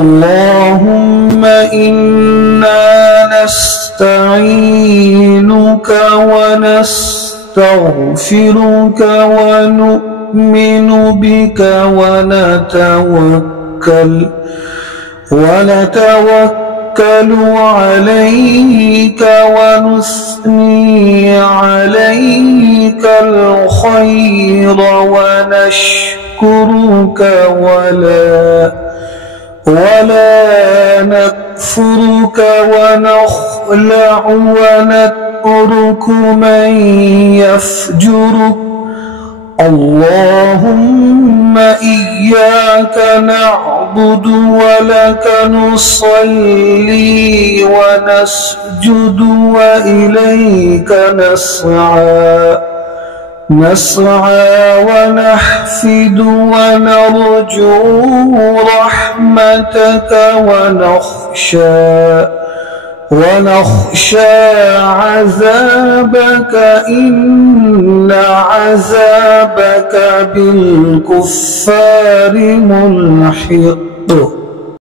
اللهم إنا نستعينك ونستغفرك ونؤمن بك ونتوكل عليك ونثني عليك الخير ونشكرك ولا نكفرك ونخلع ونترك من يفجرك. اللهم إياك نعبد ولك نصلي ونسجد وإليك نسعى ونحفد ونرجو رحمتك ونخشى عذابك إن عذابك بالكفار ملحق.